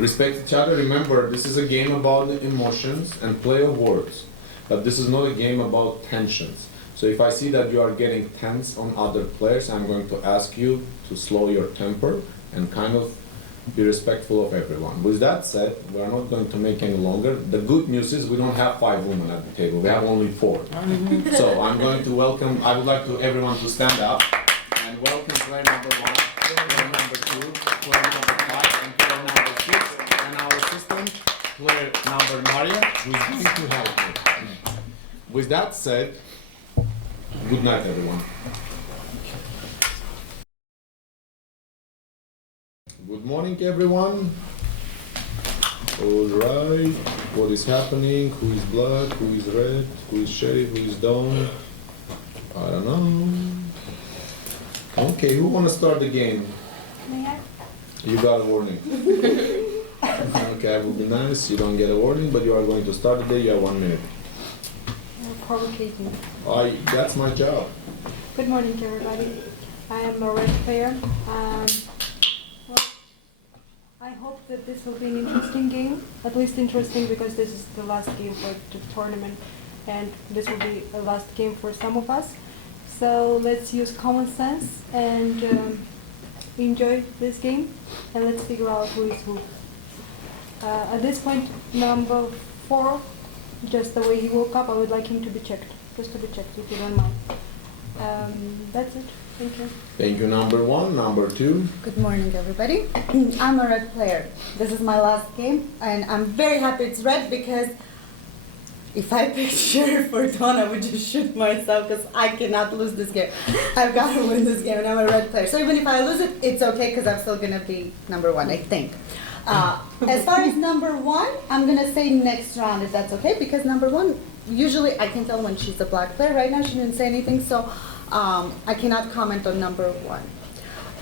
Respect each other. Remember, this is a game about the emotions and play of words. But this is not a game about tensions. So if I see that you are getting tense on other players, I'm going to ask you to slow your temper and kind of be respectful of everyone. With that said, we are not going to make any longer. The good news is we don't have 5 women at the table. We have only 4. So I'm going to welcome, I would like to everyone to stand up and welcome player number 1, player number 2, player number 5, and player number 6, and our assistant, player number Maria, who is going to help me. With that said, good night, everyone. Good morning, everyone. All right. What is happening? Who is black? Who is red? Who is sheriff? Who is down? I don't know. Okay, who wanna start the game? May I? You got a warning. Okay, I will be nice. You don't get a warning, but you are going to start the day. You have 1 minute. Provocating. That's my job. Good morning, everybody. I am a red player. Well, I hope that this will be an interesting game. At least interesting because this is the last game for the tournament, and this will be a last game for some of us. So let's use common sense and enjoy this game, and let's figure out who is who. At this point, number 4. Just the way he woke up, I would like him to be checked. Just to be checked, if you don't mind. That's it. Thank you. Thank you, number 1. Number 2. Good morning, everybody. I'm a red player. This is my last game, and I'm very happy it's red because if I picked Sheriff or Dawn, I would just shoot myself because I cannot lose this game. I've got to win this game, and I'm a red player. So even if I lose it, it's okay because I'm still going to be number 1, I think. As far as number 1, I'm going to say next round if that's okay, because number 1, usually I can tell when she's a black player. Right now she didn't say anything, so I cannot comment on number 1.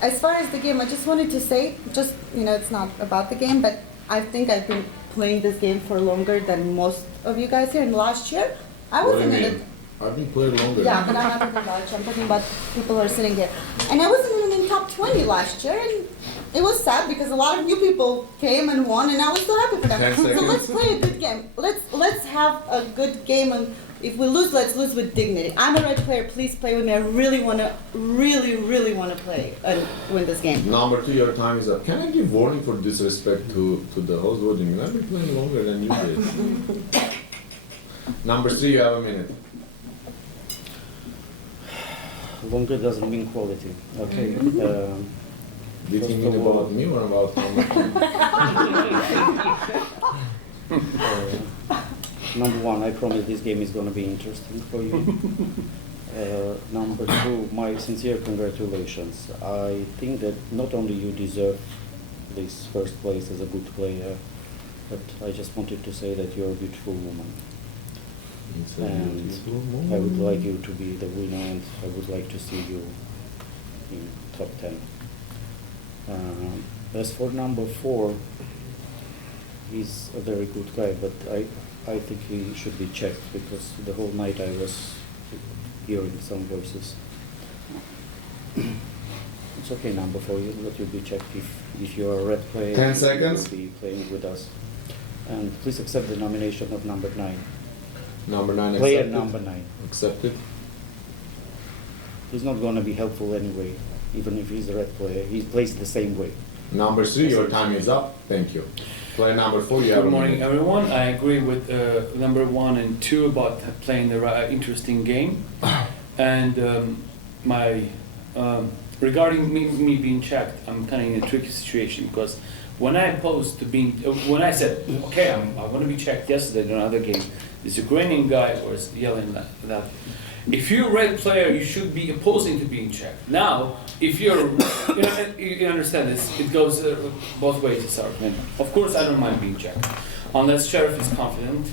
As far as the game, I just wanted to say, just, it's not about the game, but I think I've been playing this game for longer than most of you guys here. And last year, I wasn't in it. I've been playing longer. Yeah, but I'm not talking about you. I'm talking about people who are sitting here. And I wasn't even in top 20 last year, and it was sad because a lot of new people came and won, and I was so happy for them. 10 So seconds. let's play a good game. Let's have a good game, and if we lose, let's lose with dignity. I'm a red player. Please play with me. I really wanna play and win this game. Number 2, your time is up. Can I give warning for disrespect to the host? What do you mean? I've been playing longer than you did. Number 3, you have a minute. Longer doesn't mean quality. Okay. Did you mean about me or about Number 1, I promise this game is going to be interesting for you. Number 2, my sincere congratulations. I think that not only you deserve this first place as a good player, but I just wanted to say that you're a beautiful woman. And I would like you to be the winner, and I would like to see you in top 10. As for number 4, he's a very good guy, but I think he should be checked because the whole night I was hearing some voices. It's okay, number 4, you'll be checked if you're a red player. 10 seconds. You'll be playing with us. And please accept the nomination of number 9. Number 9 accepted. Player number 9. Accepted. He's not going to be helpful anyway, even if he's a red player. He plays the same way. Number 3, your time is up. Thank you. Player number 4, you have Good a morning, minute. everyone. I agree with number 1 and 2 about playing the interesting game. And regarding me being checked, I'm kind of in a tricky situation because when I opposed to being, when I said, okay, I want to be checked yesterday in another game, this Ukrainian guy was yelling that if you're a red player, you should be opposing to being checked. Now, if you're, you understand this, it goes both ways, this argument. Of course, I don't mind being checked, unless Sheriff is confident.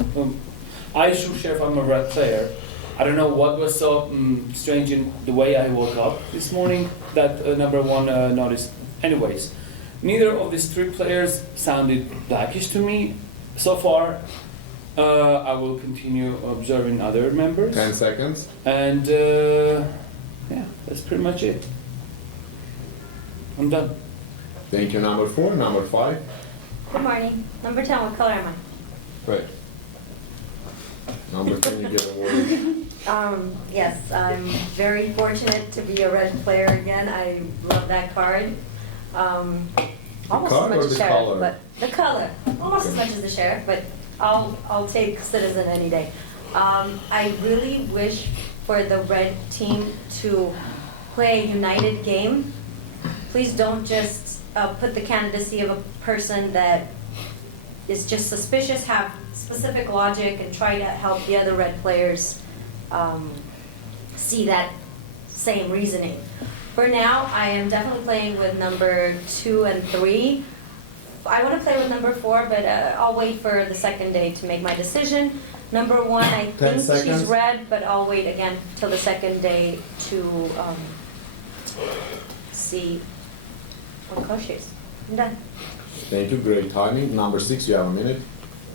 I assure Sheriff I'm a red player. I don't know what was so strange in the way I woke up this morning that number 1 noticed. Anyways, neither of these 3 players sounded blackish to me so far. I will continue observing other members. 10 seconds. And yeah, that's pretty much it. I'm done. Thank you, number 4. Number 5. Good morning. Number 10, what color am I? Right. Number 10, you get a warning. Yes, I'm very fortunate to be a red player again. I love that card. Almost card as or much as the sheriff, color? but the color. Almost as Okay. much as the sheriff, but I'll take citizen any day. I really wish for the red team to play a united game. Please don't just put the candidacy of a person that is just suspicious, have specific logic, and try to help the other red players see that same reasoning. For now, I am definitely playing with number 2 and 3. I want to play with number 4, but I'll wait for the second day to make my decision. Number 1, I 10 think she's seconds. red, but I'll wait again till the second day to see what color she is. I'm done. Thank you, great timing. Number 6, you have a minute.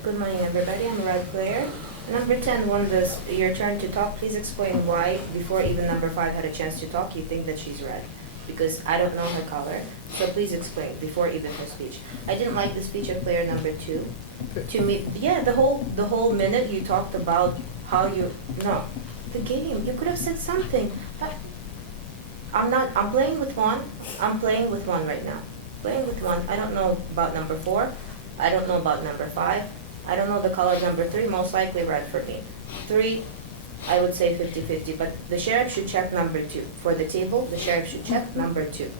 Good morning, everybody. I'm a red player. Number 10, when this your turn to talk, please explain why, before even number 5 had a chance to talk, you think that she's red. Because I don't know her color. So please explain before even her speech. I didn't like the speech of player number 2. To me, yeah, the whole minute you talked about how you the game. You could have said something. But I'm playing with one. I'm playing with one right now. Playing with one. I don't know about number 4. I don't know about number 5. I don't know the color of number 3, most likely red for me. 3, I would say 50-50, but the sheriff should check number 2. For the table, the sheriff should check number 2.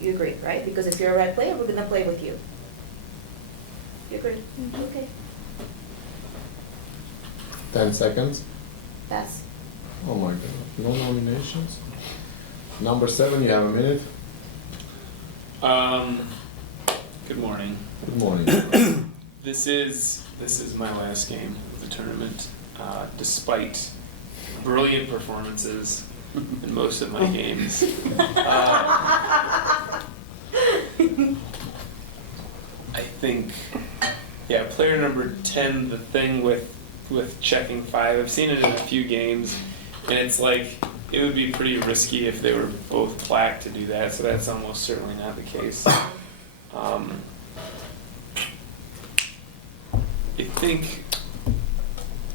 You agree, right? Because if you're a red player, we're gonna play with you. You agree? Okay. 10 seconds. Pass. Oh my god, no nominations. Number 7, you have a minute. Good morning. Good morning. This is my last game of the tournament. Despite brilliant performances in most of my games, I think, yeah, player number 10. The thing with checking 5, I've seen it in a few games, and it's like it would be pretty risky if they were both black to do that. So that's almost certainly not the case. I think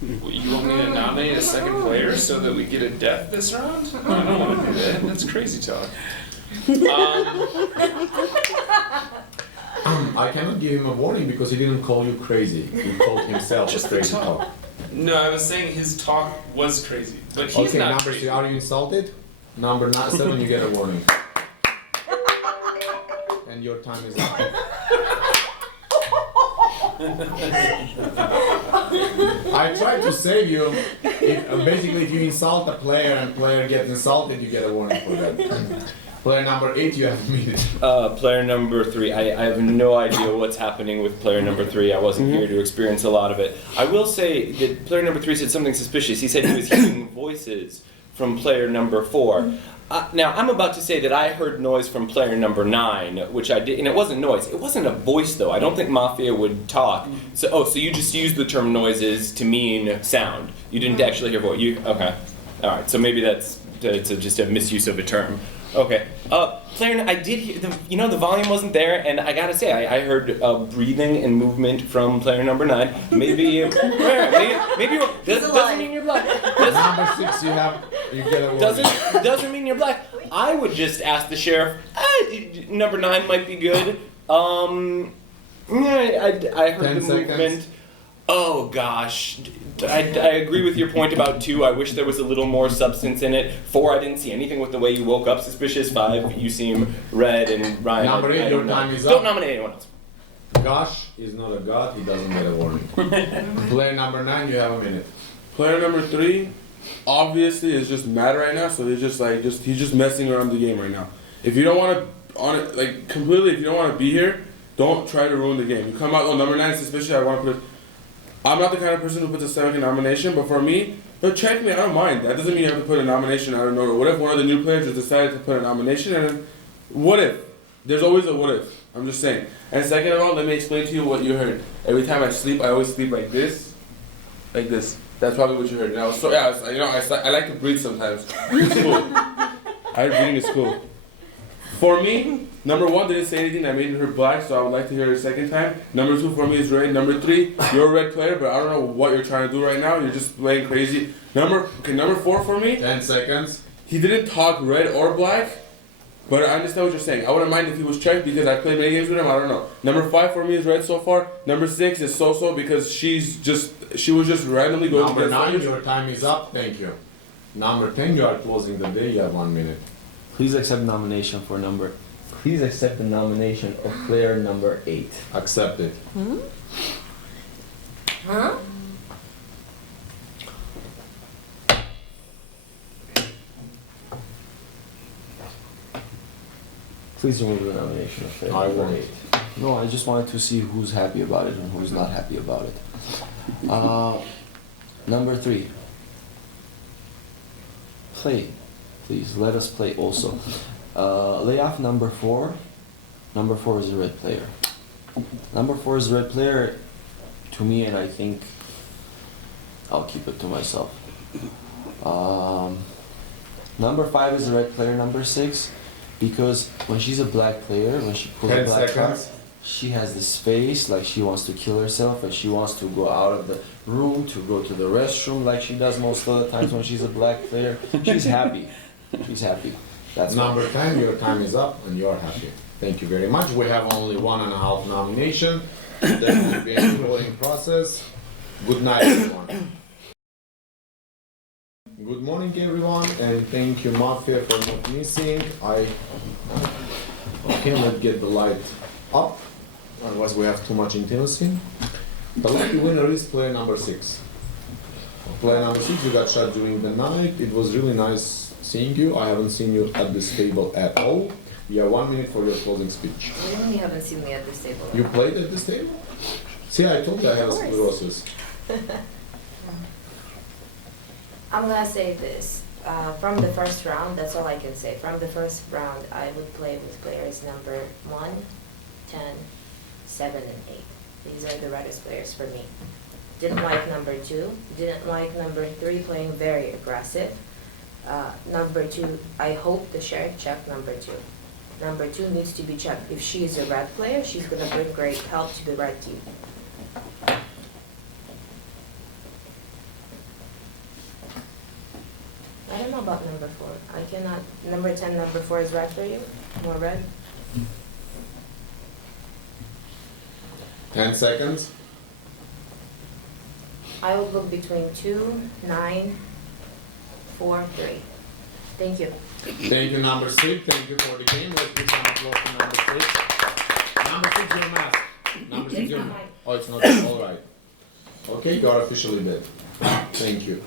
you want me to nominate a second player so that we get a death this round? I don't want to do that. That's crazy talk. I cannot give him a warning because he didn't call you crazy. He called himself Just a the crazy talk. talk. No, I was saying his talk was crazy, but he's Okay, not number crazy. 3, are you insulted? Number 7, you get a warning. And your time is up. I tried to save you. Basically, if you insult a player and player gets insulted, you get a warning for that. Player number 8, you have a minute. Player number 3, I have no idea what's happening with player number 3. I wasn't here to experience a lot of it. I will say that player number 3 said something suspicious. He said he was hearing voices from player number 4. Now, I'm about to say that I heard noise from player number 9, which I did, and it wasn't noise. It wasn't a voice, though. I don't think Mafia would talk. So you just used the term noises to mean sound. You didn't actually hear voice. Okay. All right, so maybe that's just a misuse of a term. Okay. I did hear, the volume wasn't there, and I gotta say, I heard breathing and movement from player number 9. Maybe, maybe doesn't mean you're black. Number 6, you get a warning. Doesn't mean you're black. I would just ask the sheriff, number 9 might be good. I heard 10 the seconds. movement. Oh gosh, I agree with your point about 2. I wish there was a little more substance in it. 4, I didn't see anything with the way you woke up suspicious. 5, you seem red, and Ryan. Number 8, I your don't know. time is Don't up. nominate anyone else. Gosh is not a god, he doesn't get a warning. Player number 9, you have a minute. Player number 3, obviously is just mad right now, so he's just messing around the game right now. If you don't want to, if you don't want to be here, don't try to ruin the game. You come out, number 9 is suspicious, I want to put. I'm not the kind of person who puts a second nomination, but for me, check me, I don't mind. That doesn't mean you have to put a nomination out of nowhere. What if one of the new players just decided to put a nomination, and what if? There's always a what if. I'm just saying. And second of all, let me explain to you what you heard. Every time I sleep, I always sleep like this. Like this. That's probably what you heard. And I was so, I like to breathe sometimes. It's cool. I heard breathing is cool. For me, number 1 didn't say anything. I made her black, so I would like to hear her a second time. Number 2 for me is red. Number 3, you're a red player, but I don't know what you're trying to do right now. You're just playing crazy. Number 4 for me. 10 seconds. He didn't talk red or black, but I understand what you're saying. I wouldn't mind if he was checked because I played many games with him. I don't know. Number 5 for me is red so far. Number 6 is so because she was just randomly going Number against 9, others. your time is up. Thank you. Number 10, you are closing the day. You have 1 minute. Please accept nomination for number. Please accept the nomination of player number 8. Accept it. Huh? Please remove the nomination of player I number won't. 8. No, I just wanted to see who's happy about it and who's not happy about it. Number 3. Play. Please, let us play also. Lay off number 4. Number 4 is a red player. Number 4 is a red player to me, and I think I'll keep it to myself. Number 5 is a red player, number 6, because when she's a black player, when she pulls a 10 black card, seconds. she has this face like she wants to kill herself and she wants to go out of the room to go to the restroom like she does most of the times when she's a black player. She's happy. She's happy. That's why. Number 10, your time is up and you're happy. Thank you very much. We have only 1.5 nomination. There will be a voting process. Good night, everyone. Good morning, everyone, and thank you, Mafia, for not missing. Okay, let's get the light up. Otherwise, we have too much intimacy. The lucky winner is player number 6. Player number 6, you got shot during the night. It was really nice seeing you. I haven't seen you at this table at all. You have 1 minute for your closing speech. You really haven't seen me at this table. You played at this table? See, I told you I have a Of course. sclerosis. I'm gonna say this. From the first round, that's all I can say. From the first round, I would play with players number 1, 10, 7, and 8. These are the reddest players for me. Didn't like number 2. Didn't like number 3 playing very aggressive. Number 2, I hope the sheriff checked number 2. Number 2 needs to be checked. If she is a red player, she's gonna bring great help to the red team. I don't know about number 4. I cannot. Number 10, number 4 is red for you? More red? 10 seconds. I would look between 2, 9, 4, 3. Thank you. Thank you, number 6. Thank you for the game. Let's give some applause to number 6. Number 6, your mask. Number 6, your mask. Oh, it's not all right. Okay, you are officially dead. Thank you.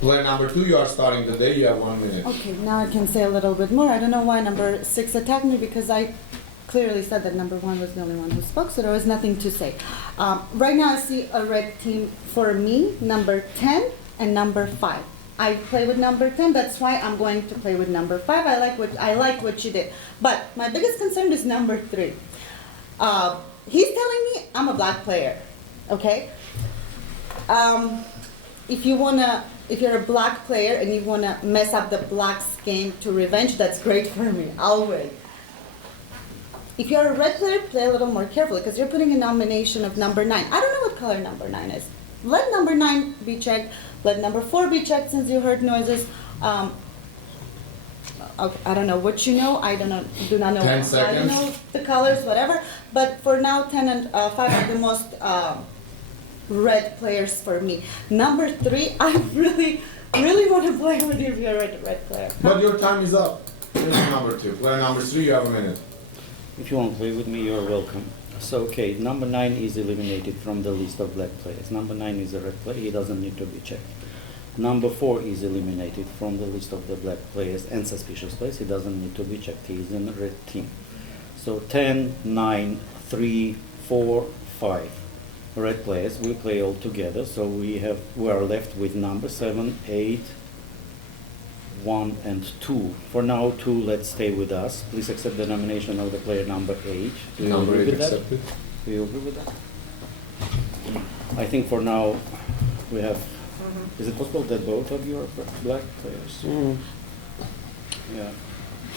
Player number 2, you are starting the day. You have 1 minute. Okay, now I can say a little bit more. I don't know why number 6 attacked me because I clearly said that number 1 was the only one who spoke, so there was nothing to say. Right now I see a red team for me, number 10 and number 5. I play with number 10, that's why I'm going to play with number 5. I like what you did. But my biggest concern is number 3. He's telling me I'm a black player, okay? If you're a black player and you wanna mess up the blacks game to revenge, that's great for me. I'll win. If you're a red player, play a little more carefully because you're putting a nomination of number 9. I don't know what color number 9 is. Let number 9 be checked. Let number 4 be checked since you heard noises. Okay, I don't know what you know. I do not know. 10 I seconds. don't know the colors, whatever. But for now, 10 and 5 are the most red players for me. Number 3, I really want to play with you if you're a red player. But your time is up. Here's number 2. Player number 3, you have a minute. If you want to play with me, you're welcome. So, okay, number 9 is eliminated from the list of black players. Number 9 is a red player, he doesn't need to be checked. Number 4 is eliminated from the list of the black players and suspicious players, he doesn't need to be checked, he is in a red team. So 10, 9, 3, 4, 5 red players, we play all together, so we are left with number 7, 8, 1 and 2. For now, 2, let's stay with us. Please accept the nomination of the player number 8. Do you Number agree 8 with that? accepted. Do you agree with that? I think for now we have. Is it possible that both of you are black players? Yeah.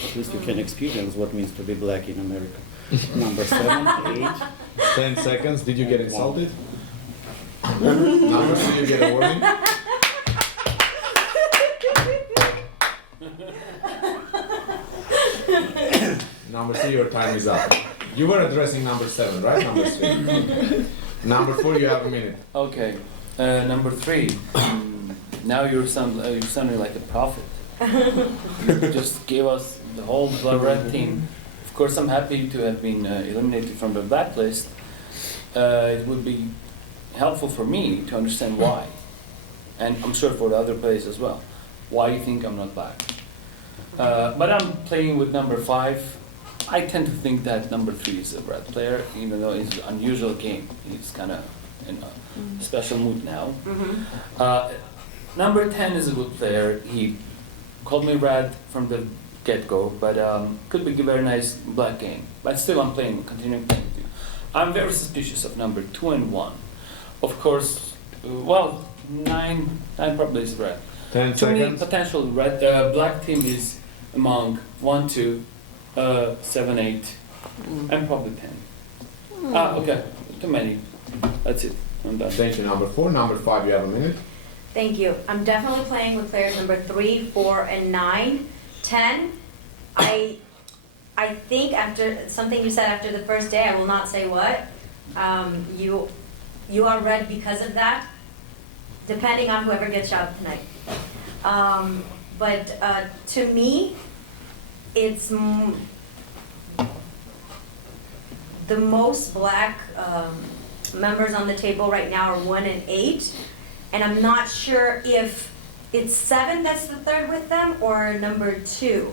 At least you can experience what means to be black in America. Number 7, 8. 10 seconds. Did you get insulted? Number 2, you get a warning. Number 3, your time is up. You were addressing number 7, right? Number 3. Number 4, you have a minute. Okay, number 3. Now you're sounding like a prophet. You just gave us the whole red team. Of course, I'm happy to have been eliminated from the blacklist. It would be helpful for me to understand why, and I'm sure for the other players as well. Why you think I'm not black? But I'm playing with number 5. I tend to think that number 3 is a red player, even though it's an unusual game. He's kind of in a special mood now. Number 10 is a good player. He called me red from the get-go, but could be a very nice black game. But still, I'm continuing playing with you. I'm very suspicious of number 2 and 1. Of course, well, 9 probably is red. 10 To me, seconds. potential red black team is among 1, 2, 7, 8, and probably 10. Okay, too many. That's it. I'm done. Thank you, number 4. Number 5, you have a minute. Thank you. I'm definitely playing with players number 3, 4, and 9. 10, I think after something you said after the first day, I will not say what, you are red because of that, depending on whoever gets out tonight. But to me, it's the most black members on the table right now are 1 and 8, and I'm not sure if it's 7 that's the third with them or number 2.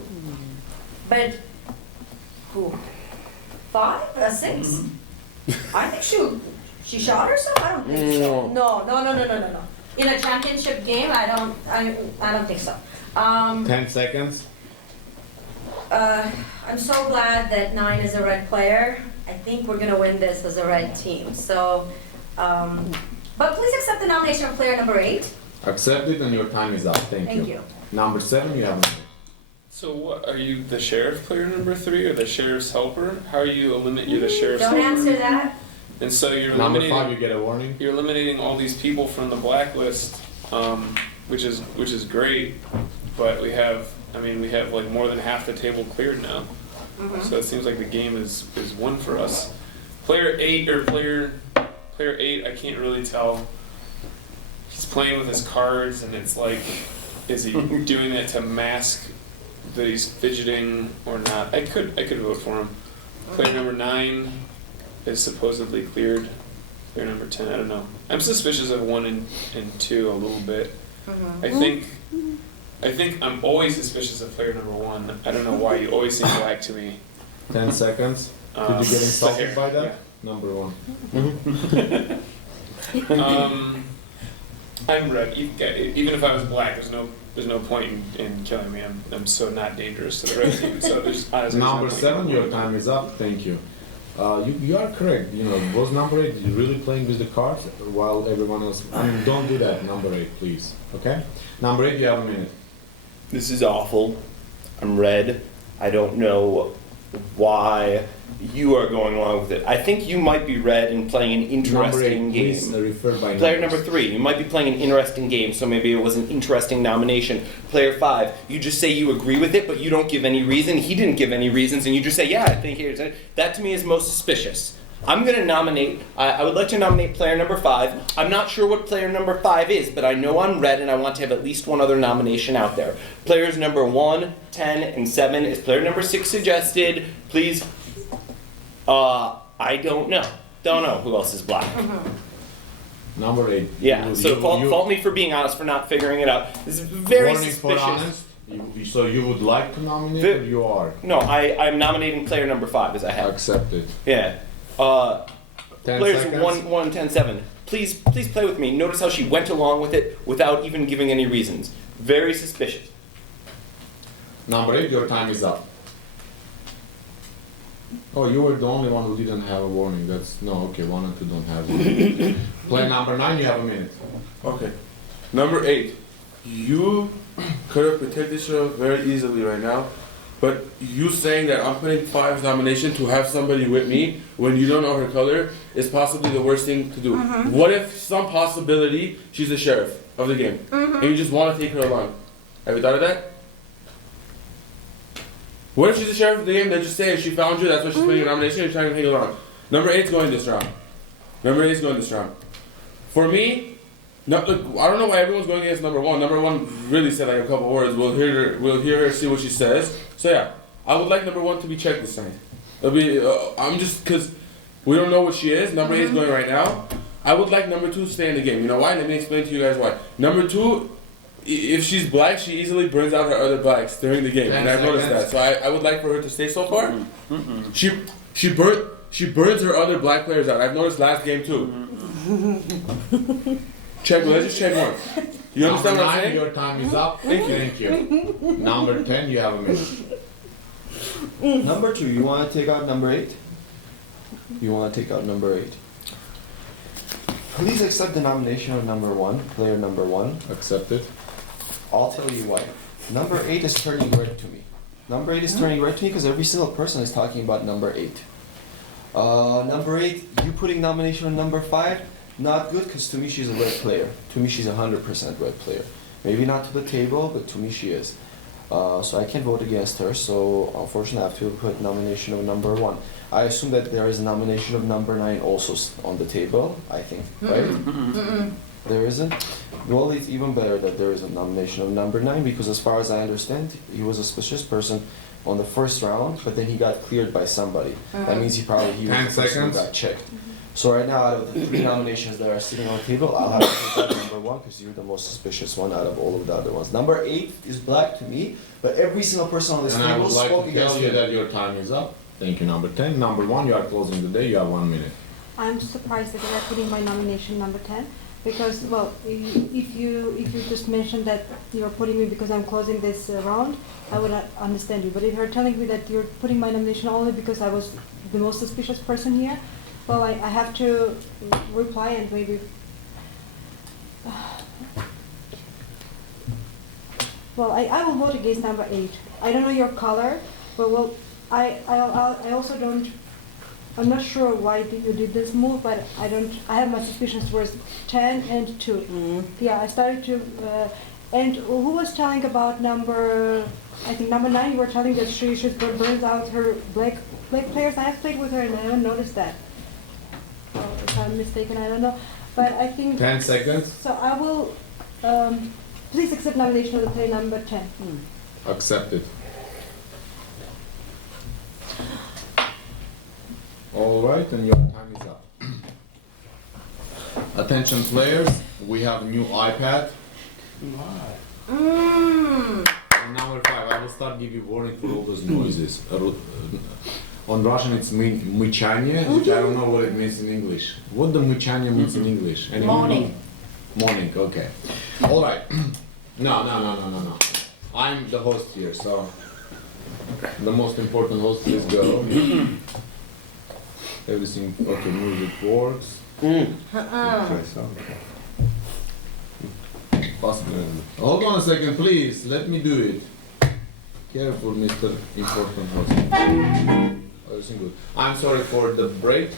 But who? 5? 6? I think she shot herself. I don't think so. No. In a championship game, I don't think so. 10 seconds. I'm so glad that 9 is a red player. I think we're gonna win this as a red team. So, but please accept the nomination of player number 8. Accept it and your time is up. Thank you. Thank you. Number 7, you have a minute. So what, are you the sheriff player number 3 or the sheriff's helper? How are you eliminating, you're the sheriff's Don't helper? answer that. And so you're Number eliminating, 5, you get a warning. you're eliminating all these people from the blacklist, which is great, but we have like more than half the table cleared now. So it seems like the game is won for us. Player 8, I can't really tell. He's playing with his cards, and it's like, is he doing it to mask that he's fidgeting or not? I could vote for him. Player number 9 is supposedly cleared. Player number 10, I don't know. I'm suspicious of 1 and 2 a little bit. I think I'm always suspicious of player number 1. I don't know why, you always seem black to me. 10 seconds. Did you get insulted by that? Number 1. I'm red. Even if I was black, there's no point in killing me. I'm so not dangerous to the red team. So there's honestly Number no point. 7, your time is up. Thank you. You are correct. Was number 8 really playing with the cards while everyone else? Don't do that. Number 8, please. Okay. Number 8, you have a minute. This is awful. I'm red. I don't know why you are going along with it. I think you might be red and playing an Number 8, interesting please game. refer by Player numbers. number 3, you might be playing an interesting game, so maybe it was an interesting nomination. Player 5, you just say you agree with it, but you don't give any reason. He didn't give any reasons, and you just say, yeah, I think here's it. That to me is most suspicious. I'm going to nominate, I would like to nominate player number 5. I'm not sure what player number 5 is, but I know I'm red and I want to have at least one other nomination out there. Players number 1, 10, and 7. Is player number 6 suggested? Please. I don't know. Don't know who else is black. Number 8. Yeah, so fault me for being honest, for not figuring it out. This is very warning suspicious. for honest. So you would like to nominate, or you are? No, I'm nominating player number 5 as I have. Accepted. Yeah. 10 Players seconds. 1, 10, 7. Please play with me. Notice how she went along with it without even giving any reasons. Very suspicious. Number 8, your time is up. Oh, you were the only one who didn't have a warning. Okay, 1 and 2 don't have one. Player number 9, you have a minute. Okay. Number 8. You could have protected yourself very easily right now But you saying that I'm putting 5's nomination to have somebody with me when you don't know her color is possibly the worst thing to do. What if some possibility she's the sheriff of the game and you just want to take her along? Have you thought of that? What if she's the sheriff of the game? They're just saying she found you, that's why she's putting your nomination, you're trying to take her along. Number 8's going this round. Number 8's going this round. For me, no, look, I don't know why everyone's going against number 1. Number 1 really said like a couple words. We'll hear her, see what she says. So yeah, I would like number 1 to be checked this time. It'll be, I'm just, because we don't know what she is. Number 8's going right now. I would like number 2 to stay in the game. You know why? Let me explain to you guys why. Number 2, if she's black, she easily burns out her other blacks during the game, and I've noticed that. So I would like for her to stay so far. She burns her other black players out. I've noticed last game too. Check. Let's just check one. You understand what I'm saying? Your time is up. Thank you. Number 10, you have a minute. Number 2, you want to take out number 8? You want to take out number 8? Please accept the nomination of number 1, player number 1. Accepted. I'll tell you why. Number 8 is turning red to me. Number 8 is turning red to me because every single person is talking about number 8. Number 8, you putting nomination on number 5, not good because to me she's a red player. To me she's 100% red player. Maybe not to the table, but to me she is. So I can't vote against her, so unfortunately I have to put nomination of number 1. I assume that there is a nomination of number 9 also on the table, I think, right? There isn't? Well, it's even better that there is a nomination of number 9 because as far as I understand, he was a suspicious person on the first round, but then he got cleared by somebody. That means he was 10 the person who seconds. got checked. So right now, out of the 3 nominations that are sitting on the table, I'll have to take that number 1 because you're the most suspicious one out of all of the other ones. Number 8 is black to me, but every single person on this And I table would like spoke to against tell you him. that your time is up. Thank you, number 10. Number 1, you are closing the day. You have 1 minute. I'm surprised that you are putting my nomination number 10 because, well, if you just mentioned that you're putting me because I'm closing this round, I would understand you. But if you're telling me that you're putting my nomination only because I was the most suspicious person here, well, I have to reply and maybe. Well, I will vote against number 8. I don't know your color, but well, I also don't. I'm not sure why you did this move, but I have my suspicions towards 10 and 2. Yeah, I started to. And who was telling about I think number 9, you were telling that she burns out her black players. I have played with her and I haven't noticed that. Well, if I'm mistaken, I don't know. But I think. 10 seconds. So I will. Please accept nomination of the player number 10. Accepted. All right, and your time is up. Attention players, we have a new iPad. And number 5, I will start give you warning for all those noises. On Russian it's mычание, which I don't know what it means in English. What the mычание means in English? Anyone know? Moaning. Moaning, okay. All right. No. I'm the host here, so the most important host is go. Everything, okay, music works. Possible. Hold on a second, please. Let me do it. Careful, Mr. Important host. Everything good. I'm sorry for the break.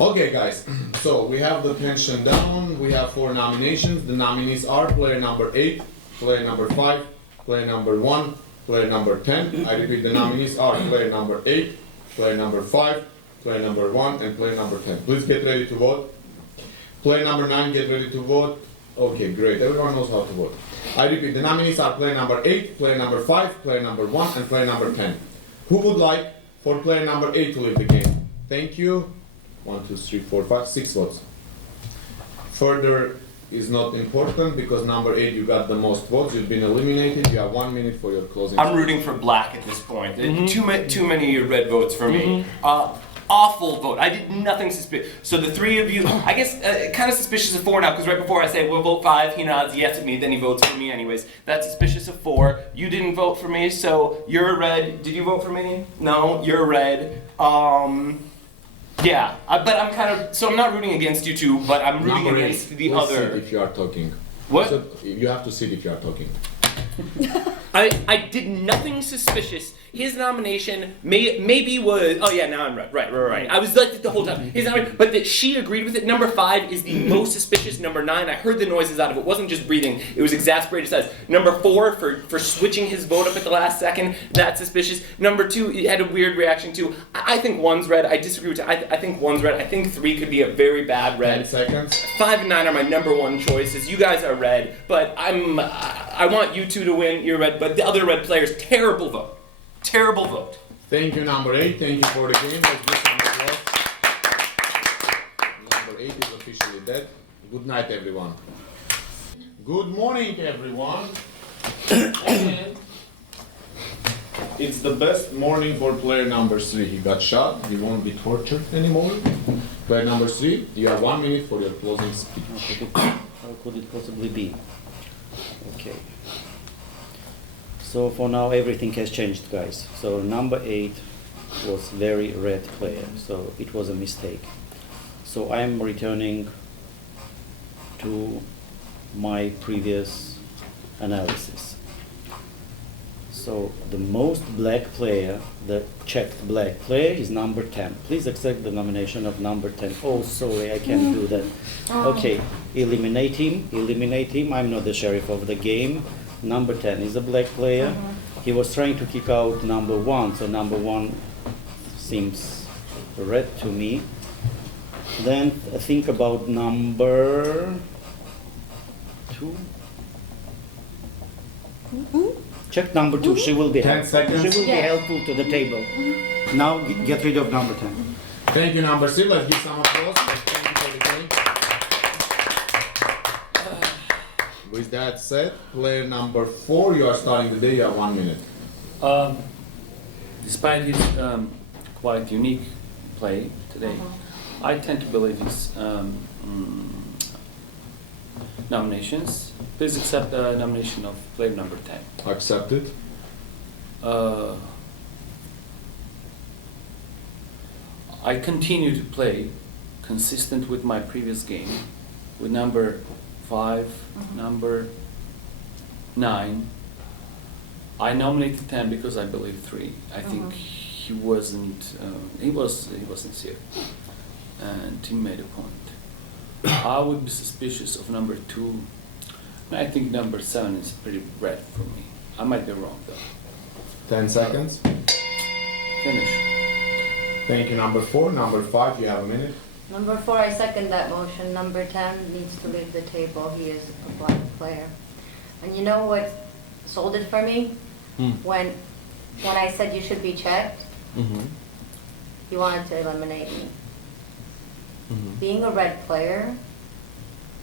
Okay, guys. So we have the tension down. We have 4 nominations. The nominees are player number 8, player number 5, player number 1, player number 10. I repeat, the nominees are player number 8, player number 5, player number 1, and player number 10. Please get ready to vote. Player number 9, get ready to vote. Okay, great. Everyone knows how to vote. I repeat, the nominees are player number 8, player number 5, player number 1, and player number 10. Who would like for player number 8 to leave the game? Thank you. 1, 2, 3, 4, 5, 6 votes. Further is not important because number 8, you got the most votes. You've been eliminated. You have 1 minute for your closing. I'm rooting for black at this point. Too many red votes for me. Awful vote. I did nothing suspicious. So the 3 of you, I guess, kind of suspicious of 4 now, because right before I say we'll vote 5, he nods yes at me, then he votes for me anyways. That's suspicious of 4. You didn't vote for me, so you're a red. Did you vote for me? No, you're a red. Yeah, but I'm kind of, so I'm not rooting against you two, but I'm rooting Number against 8, the please other. sit if you are talking. What? So you have to sit if you are talking. I did nothing suspicious. His nomination maybe was. Oh yeah, now I'm right. I was like it the whole time. His nomination, but that she agreed with it. Number 5 is the most suspicious. Number 9, I heard the noises out of it. It wasn't just breathing. It was exasperated sighs. Number 4 for switching his vote up at the last second. That's suspicious. Number 2, it had a weird reaction to. I think 1's red. I disagree with. I think 1's red. I think 3 could be a very bad red. 10 seconds. 5 and 9 are my number 1 choices. You guys are red, but I want you two to win. You're red, but the other red players, terrible vote. Terrible vote. Thank you, number 8. Thank you for the game. Let's give some applause. Number 8 is officially dead. Good night, everyone. Good morning, everyone. And it's the best morning for player number 3. He got shot. He won't be tortured anymore. Player number 3, you have 1 minute for your closing speech. How could it possibly be? Okay. So for now everything has changed, guys. So number 8 was very red player, so it was a mistake. So I am returning to my previous analysis. So the most black player, the checked black player, is number 10. Please accept the nomination of number 10. Oh, sorry, I can't do that. Okay, eliminate him. I'm not the sheriff of the game. Number 10 is a black player. He was trying to kick out number 1, so number 1 seems red to me. Then think about number 2. Check number 2. She will be 10 seconds. She will be helpful to the table. Now get rid of number 10. Thank you, number 3. Let's give some applause. Thank you for the game. With that said, player number 4, you are starting the day. You have 1 minute. Despite his quite unique play today, I tend to believe his nominations. Please accept the nomination of player number 10. Accepted. I continue to play consistent with my previous game with number 5, number 9. I nominated 10 because I believe 3. I think he wasn't. He was sincere, and he made a point. I would be suspicious of number 2. And I think number 7 is pretty red for me. I might be wrong though. 10 seconds. Finish. Thank you, number 4. Number 5, you have a minute. Number 4, I second that motion. Number 10 needs to leave the table. He is a black player. And you know what sold it for me? When I said you should be checked, you wanted to eliminate me. Being a red player,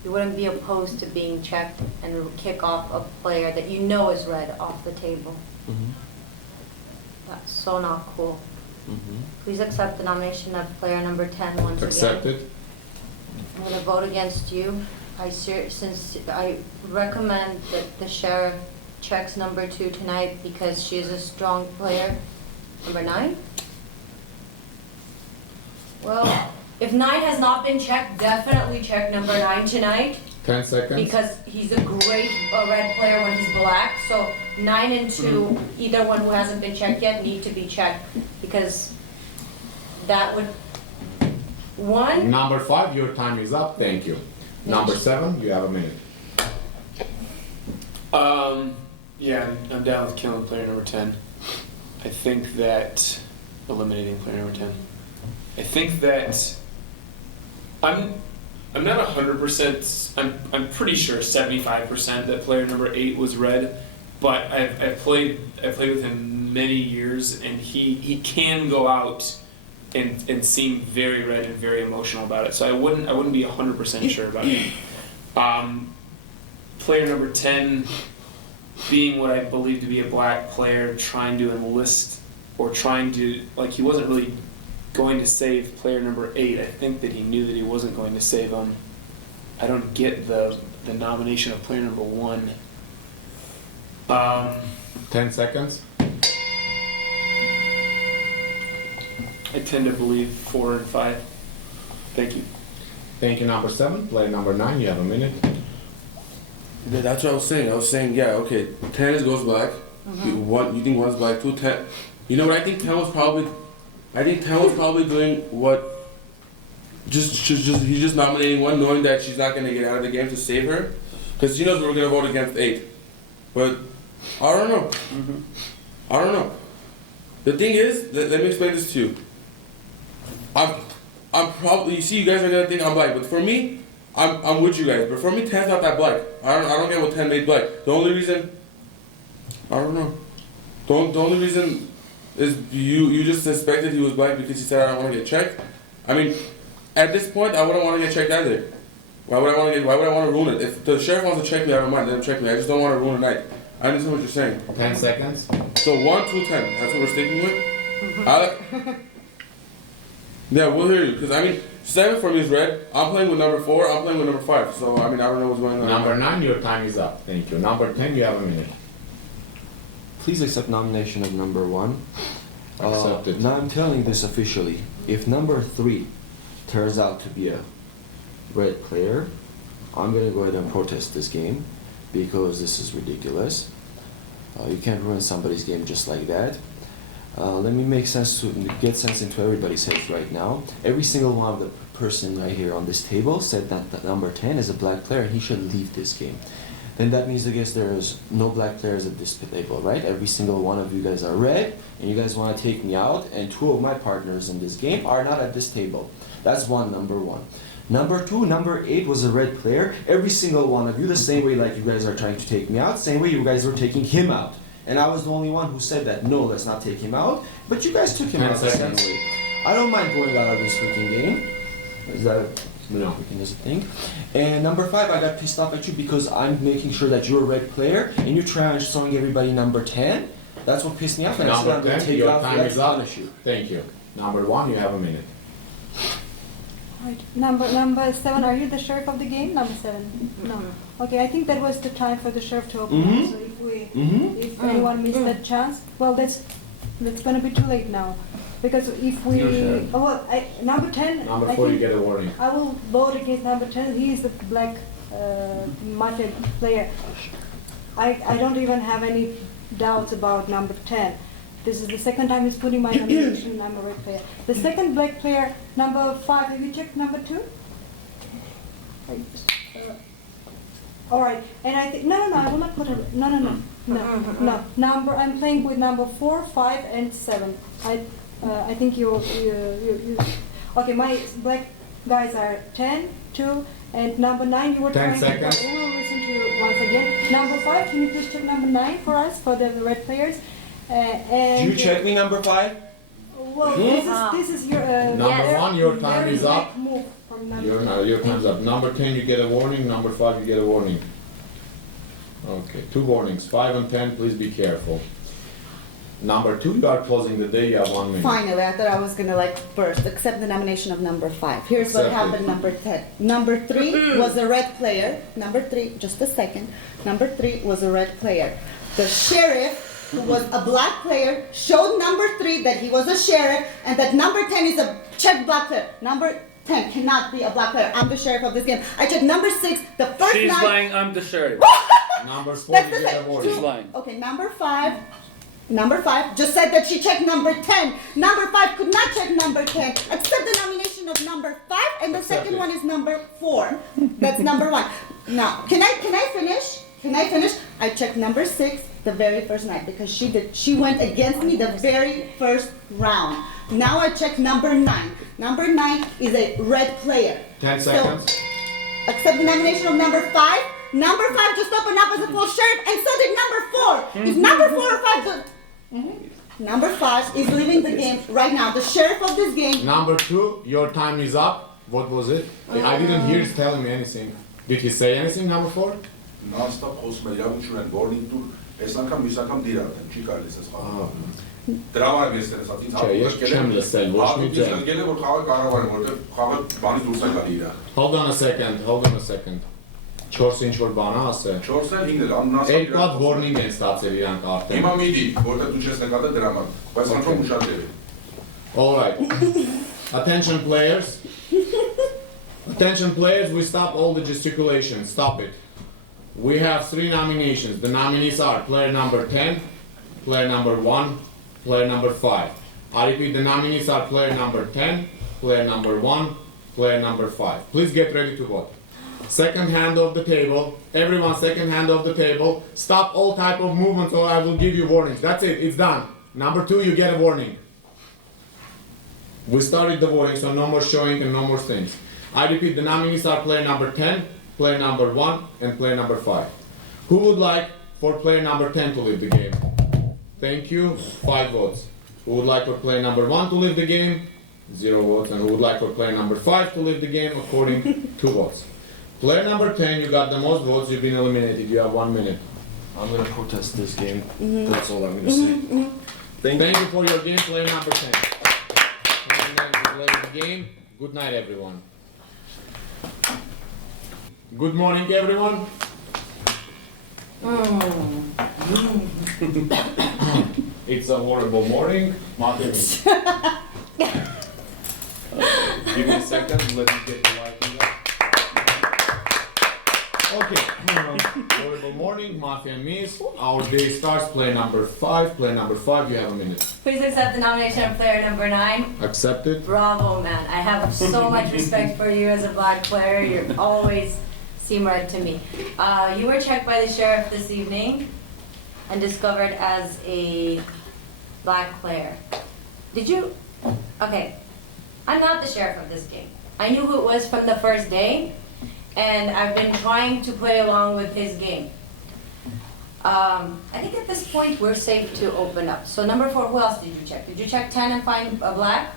you wouldn't be opposed to being checked and kick off a player that you know is red off the table. That's so not cool. Please accept the nomination of player number 10 once again. Accepted. I'm going to vote against you. Since I recommend that the sheriff checks number 2 tonight because she is a strong player. Number 9? Well, if 9 has not been checked, definitely check number 9 tonight 10 seconds. because he's a great red player when he's black. So 9 and 2, either one who hasn't been checked yet, need to be checked because that would. 1. Number 5, your time is up. Thank you. Number 7, you have a minute. Yeah, I'm down with killing player number 10. I think that eliminating player number 10. I think that I'm not 100%. I'm pretty sure 75% that player number 8 was red, but I've played with him many years, and he can go out and seem very red and very emotional about it. So I wouldn't be 100% sure about him. Player number 10 being what I believe to be a black player, trying to enlist or trying to, like, he wasn't really going to save player number 8. I think that he knew that he wasn't going to save him. I don't get the nomination of player number 1. 10 seconds. I tend to believe 4 and 5. Thank you. Thank you, number 7. Player number 9, you have a minute. That's what I was saying. Yeah, okay. 10 goes black. You think one's black too? 10. You know what? I think 10 was probably. I think 10 was probably doing what. He's just nominating one, knowing that she's not gonna get out of the game to save her, because he knows we're gonna vote against 8. But I don't know. I don't know. The thing is, let me explain this to you. I'm probably, you see, you guys are gonna think I'm black, but for me, I'm with you guys. But for me, 10's not that black. I don't get what 10 made black. The only reason, I don't know. The only reason is you just suspected he was black because he said I don't want to get checked. I mean, at this point, I wouldn't want to get checked either. Why would I want to ruin it? If the sheriff wants to check me, I don't mind. Let him check me. I just don't want to ruin the night. I understand what you're saying. 10 seconds. So 1, 2, 10. That's what we're sticking with. Yeah, we'll hear you. Because I mean, 7 for me is red. I'm playing with number 4. I'm playing with number 5. So I mean, I don't know what's going on. Number 9, your time is up. Thank you. Number 10, you have a minute. Please accept nomination of number 1. Accepted. Now I'm telling this officially. If number 3 turns out to be a red player, I'm gonna go ahead and protest this game because this is ridiculous. You can't ruin somebody's game just like that. Let me get sense into everybody's heads right now. Every single one of the person right here on this table said that the number 10 is a black player and he should leave this game. Then that means I guess there's no black players at this table, right? Every single one of you guys are red and you guys want to take me out, and 2 of my partners in this game are not at this table. That's number 1. Number 2, number 8 was a red player. Every single one of you, the same way like you guys are trying to take me out, same way you guys were taking him out. And I was the only one who said that, no, let's not take him out. But you guys took him 10 out the same seconds. way. I don't mind going out of this freaking game. Is that No. freaking is a thing? And number 5, I got pissed off at you because I'm making sure that you're a red player and you're trying to showing everybody number 10. That's what pissed me off. And I said I'm Number going 10, to take your it out time to is up. punish you. Thank you. Number 1, you have a minute. Right. Number 7, are you the sheriff of the game? Number 7? No. Okay, I think that was the time for the sheriff to open up. So if anyone missed that chance, well, that's gonna be too late now. Because if we, Your sheriff. number 10, Number I 4, you think get a warning. I will vote against number 10. He is the black mate player. I don't even have any doubts about number 10. This is the second time he's putting my nomination. I'm a red player. The second black player, number 5. Have you checked number 2? All right. And I think no. I will not put it. No. I'm playing with number 4, 5, and 7. I think you. Okay, my black guys are 10, 2, and number 9. You were 10 trying seconds. to. We will listen to you once again. Number 5. Can you please check number 9 for us for the red players? And Do you check me, number 5? Well, this is your. Number 1, your time very is up. black move from number Your time's up. Number 10, you get a warning. Number 5, you get a warning. Okay, 2 warnings. 5 and 10, please be careful. Number 2, you are closing the day. You have 1 minute. Finally, I thought I was gonna first accept the nomination of number 5. Here's what Accepted. happened. Number 10. Number 3 was a red player. Number 3, just a second. Number 3 was a red player. The sheriff, who was a black player, showed number 3 that he was a sheriff and that number 10 is a checked black player. Number 10 cannot be a black player. I'm the sheriff of this game. I checked number 6. The first She's night. lying, I'm the sheriff. Number 4, That's you the get a thing. warning. She's lying. Okay, number 5. Number 5 just said that she checked number 10. Number 5 could not check number 10. Accept the nomination of number 5, and the Accept second it. one is number 4. That's number 1. Now, can I finish? Can I finish? I checked number 6 the very first night because she went against me the very first round. Now I checked number 9. Number 9 is a red player. 10 So, seconds. accept the nomination of number 5. Number 5 just opened up as a full sheriff, and so did number 4. If number 4 or 5 Number 5 is leaving the game right now. The sheriff of this game. Number 2, your time is up. What was it? I didn't hear him telling me anything. Did he say anything, number 4? Non-stop խոսում են warning to այս անգամ մյուս անգամ դիրատեն չի կարելի ես խաղալ։ Դրա համար ես տեսած ինձ Չէ, ես չեմ լսել, ոչ մի ջան։ Հատուկ ես որ խաղը կառավարեմ, որտեղ խաղը բանից դուրս է գալի իրա։ Hold on a second. 4 ինչ որ բան ասե։ 4-ն 5-ն աննասա։ Երկու հատ warning են ստացել իրանք արդեն։ Հիմա մի դի, որտեղ դու չես նկատել դրա համար, բայց անդրոմ ուշադրել է։ All right. Attention players. Attention players, we stop all the gesticulation. Stop it. We have 3 nominations. The nominees are player number 10, player number 1, player number 5. I repeat, the nominees are player number 10, player number 1, player number 5. Please get ready to vote. Second hand of the table. Everyone, second hand of the table. Stop all type of movements or I will give you warnings. That's it, it's done. Number 2, you get a warning. We started the voting, so no more showing and no more things. I repeat, the nominees are player number 10, player number 1, and player number 5. Who would like for player number 10 to leave the game? Thank you, 5 votes. Who would like for player number 1 to leave the game? 0 votes. And who would like for player number 5 to leave the game? According, 2 votes. Player number 10, you got the most votes, you've been eliminated, you have 1 minute. I'm gonna protest this game. That's all I'm gonna say. Thank you for your game, player number 10. The game. Good night, everyone. Good morning, everyone. It's a horrible morning. Give me a second. Let me get the lighting up. Okay. Horrible morning, Mafia and Miss. Our day starts. Player number 5. Player number 5. You have a minute. Please accept the nomination of player number 9. Accepted. Bravo, man. I have so much respect for you as a black player. You always seem red to me. You were checked by the sheriff this evening and discovered as a black player. Did you? Okay. I'm not the sheriff of this game. I knew who it was from the first day, and I've been trying to play along with his game. I think at this point we're safe to open up. So number 4, who else did you check? Did you check 10 and find a black?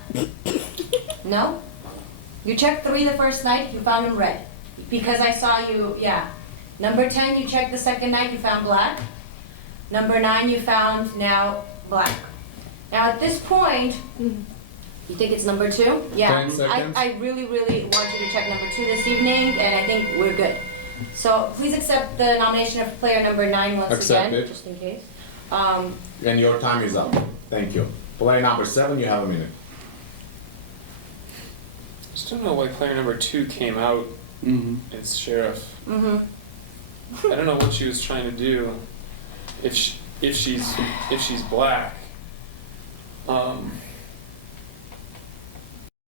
No? You checked 3 the first night, you found him red. Because I saw you, yeah. Number 10, you checked the second night, you found black. Number 9, you found now black. Now at this point, you think it's number 2? Yeah. 10 seconds. I really, really want you to check number 2 this evening, and I think we're good. So please accept the nomination of player number 9 once Accept again, it. just in case. And your time is up. Thank you. Player number 7, you have a minute. Just don't know why player number 2 came out as sheriff. I don't know what she was trying to do. If she's black.